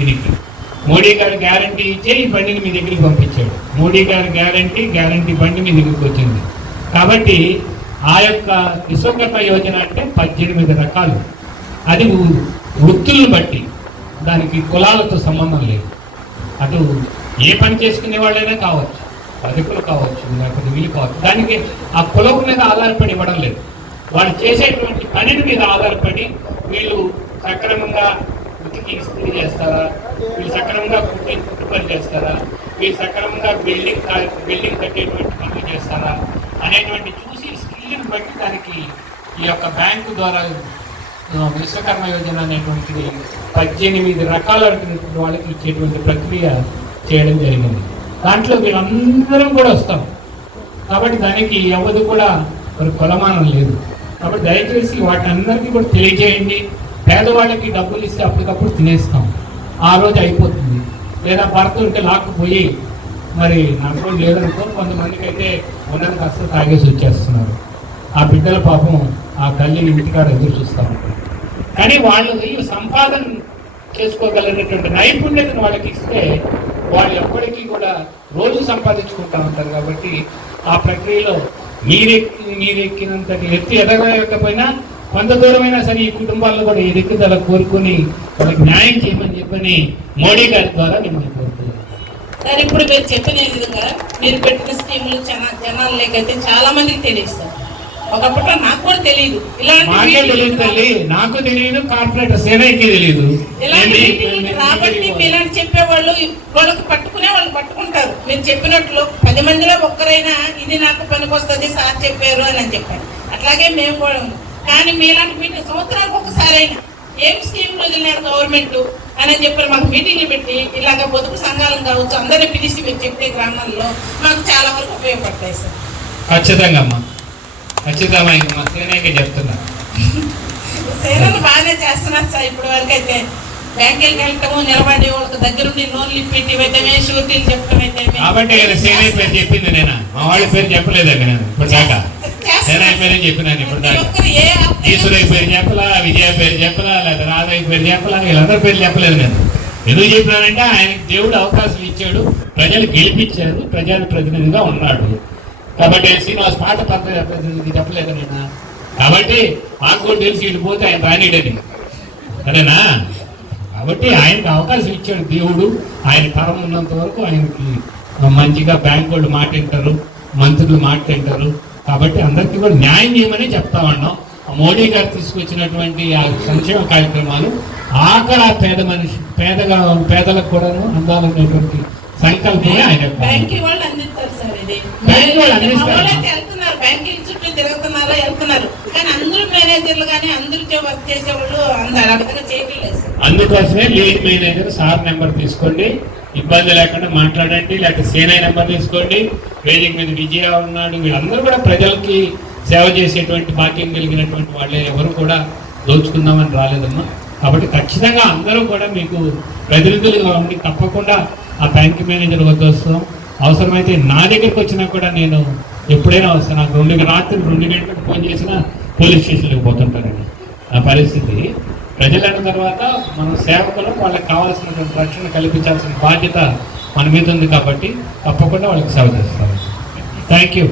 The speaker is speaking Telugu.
దీనికి మోడీ గారు గ్యారంటీ ఇచ్చే ఈ బండిని మీ దగ్గరికి పంపించాడు. మోడీ గారు గ్యారంటీ గ్యారంటీ బండి మీ దగ్గరికి వచ్చింది. కాబట్టి ఆ యొక్క విశ్వకర్మ యోజన అంటే పద్దెనిమిది రకాలు. అది వృత్తులను బట్టి దానికి కులాలతో సంబంధం లేదు. అటు ఏ పని చేసుకునే వాళ్ళైనా కావచ్చు బతుకులు కావచ్చు లేకపోతే వీళ్ళు కావచ్చు. దానికి ఆ కులం మీద ఆధారపడి ఇవ్వడం లేదు. వాళ్ళు చేసేటువంటి పనిని మీద ఆధారపడి వీళ్ళు సక్రమంగా ఉతికి చేస్తారా? మీరు సక్రమంగా కుట్టి కుట్టు పని చేస్తారా? మీరు సక్రమంగా బిల్డింగ్ బిల్డింగ్ కట్టేటువంటి పనులు చేస్తారా? అనేటువంటి చూసి స్కిల్ని బట్టి దానికి ఈ యొక్క బ్యాంకు ద్వారా విశ్వకర్మ యోజన అనేటువంటిది పద్దెనిమిది రకాలైనటువంటి వాళ్ళకి ఇచ్చేటువంటి ప్రక్రియ చేయడం జరిగింది. దాంట్లో మీరందరం కూడా వస్తాం. కాబట్టి దానికి ఎవరు కూడా మరి కొలమానం లేదు. కాబట్టి దయచేసి వాటందరికీ కూడా తెలియజేయండి. పేదవాళ్ళకి డబ్బులు ఇస్తే అప్పటికప్పుడు తినేస్తాం. ఆ రోజు అయిపోతుంది. లేదా భర్త ఉంటే లాక్కుపోయి మరి నాకు లేదనుకో కొంతమందికి అయితే ఉన్నది కాస్త తాగేసి వచ్చేస్తున్నారు. ఆ బిడ్డల పాపం ఆ తల్లి ఇంటికాడ ఎదురు చూస్తూ ఉంటారు. కానీ వాళ్ళు ఈ సంపాదన చేసుకోగలిగినటువంటి నైపుణ్యతను వాళ్ళకి ఇస్తే వాళ్ళు ఎప్పటికీ కూడా రోజు సంపాదించుకుంటూ ఉంటారు కాబట్టి ఆ ప్రక్రియలో మీరెక్కి మీరెక్కినంతటి ఎత్తి ఎదగలేకపోయినా కొంత దూరమైనా సరే ఈ కుటుంబాల్లో కూడా ఎదుగుదల కోరుకుని వాళ్ళకి న్యాయం చేయమని చెప్పని మోడీ గారి ద్వారా మిమ్మల్ని కోరుతున్నాను. సార్ ఇప్పుడు మీరు చెప్పిన విధంగా మీరు పెట్టిన స్కీములు జన జనాలు లేకైతే చాలా మందికి తెలియదు సార్. ఒకప్పుడు నాకు కూడా తెలియదు. ఇలాంటి తెలియదు తల్లి. నాకు తెలియదు కార్పొరేటర్ సేనకి తెలియదు. ఇలాంటి రాబట్టి మీలాంటి చెప్పేవాళ్ళు వాళ్ళకి పట్టుకునే వాళ్ళు పట్టుకుంటారు. మీరు చెప్పినట్లు పది మందిలో ఒక్కరైనా ఇది నాకు పనికొస్తుంది సార్ చెప్పారు అని అని చెప్పారు. అట్లాగే మేము కూడా. కానీ మీలాంటి మీటింగ్ సంవత్సరానికి ఒకసారైనా ఏం స్కీమ్లు వదిలినారు గవర్నమెంట్ అని చెప్పారు మాకు మీటింగ్లు పెట్టి ఇలాగ పొదుపు సంఘాలను కావచ్చు అందరినీ పిలిచి మీరు చెప్తే గ్రామాల్లో మాకు చాలా వరకు ఉపయోగపడతాయి సార్. ఖచ్చితంగా అమ్మా. ఖచ్చితంగా ఇంక మా సేనకి చెప్తున్నా. సేవలు బాగానే చేస్తున్నారు సార్ ఇప్పటి వరకు అయితే. బ్యాంకులకు వెళ్ళటము నిలబడి వాళ్ళకి దగ్గరుండి లోన్లు ఇప్పించి అయితేమే షూరిటీలు చెప్పడం అయితే కాబట్టి పేరు చెప్పింది నేను? మా వాళ్ళ పేరు చెప్పలేదండి నేను. ఇప్పుడు దాకా. సేనయ్య పేరే చెప్పినాను ఇప్పుడు ఈశ్వరయ్య పేరు చెప్పలా విజయ పేరు చెప్పలా లేదా రాధయ్య పేరు చెప్పలా వీళ్ళందరి పేరు చెప్పలేదు నేను. ఎందుకు చెప్పినానంటే ఆయనకి దేవుడు అవకాశం ఇచ్చాడు ప్రజలు గెలిపించారు ప్రజల ప్రతినిధిగా ఉన్నాడు. కాబట్టి శ్రీనివాస్ పాట పద్ధతి ప్రతినిధి చెప్పలేదు నేను. కాబట్టి మాకు కూడా తెలిసి వెళ్ళిపోతే ఆయన రానిడని సరేనా? కాబట్టి ఆయనకు అవకాశం ఇచ్చాడు దేవుడు. ఆయన తరం ఉన్నంత వరకు ఆయనకి మంచిగా బ్యాంక్ వాళ్ళు మాట వింటారు మంత్రులు మాట వింటారు కాబట్టి అందరికీ కూడా న్యాయం చేయమని చెప్తా ఉన్నాం. మోడీ గారు తీసుకొచ్చినటువంటి ఆ సంక్షేమ కార్యక్రమాలు ఆఖరి ఆ పేద మనిషి పేదగా పేదలకు కూడాను అందాలనేటువంటి సంకల్పమే ఆయన బ్యాంక్ వాళ్ళు అందిస్తారు సార్ ఇది. బ్యాంక్ వాళ్ళు అందిస్తారు. వెళ్తున్నారు. చుట్టూ తిరుగుతున్నారు వెళ్తున్నారు. కానీ అందరూ మేనేజర్లు కానీ వర్క్ అందరు అందుకోసమే లీడ్ మేనేజర్ సార్ నెంబర్ తీసుకోండి. ఇబ్బంది లేకుండా మాట్లాడండి లేకపోతే సేనయ్య నెంబర్ తీసుకోండి. వేదిక మీద విజయ ఉన్నాడు. వీళ్ళందరూ కూడా ప్రజలకి సేవ చేసేటువంటి భాగ్యం కలిగినటువంటి వాళ్ళే. ఎవరు కూడా దోచుకుందామని రాలేదమ్మా. కాబట్టి ఖచ్చితంగా అందరూ కూడా మీకు ప్రతినిధులుగా ఉండి తప్పకుండా ఆ బ్యాంక్ మేనేజర్ వద్ద వస్తాం అవసరమైతే నా దగ్గరికి వచ్చినా కూడా నేను ఎప్పుడైనా వస్తాను. నాకు రెండు రాత్రి రెండు గంటలకు ఫోన్ చేసినా పోలీస్ స్టేషన్కి పోతుంటానండి. ఆ పరిస్థితి ప్రజలైన తర్వాత మన సేవకులు వాళ్ళకి కావాల్సినటువంటి రక్షణ కల్పించాల్సిన బాధ్యత మన మీద ఉంది కాబట్టి తప్పకుండా వాళ్ళకి సేవ చేస్తాం థ్యాంక్ యూ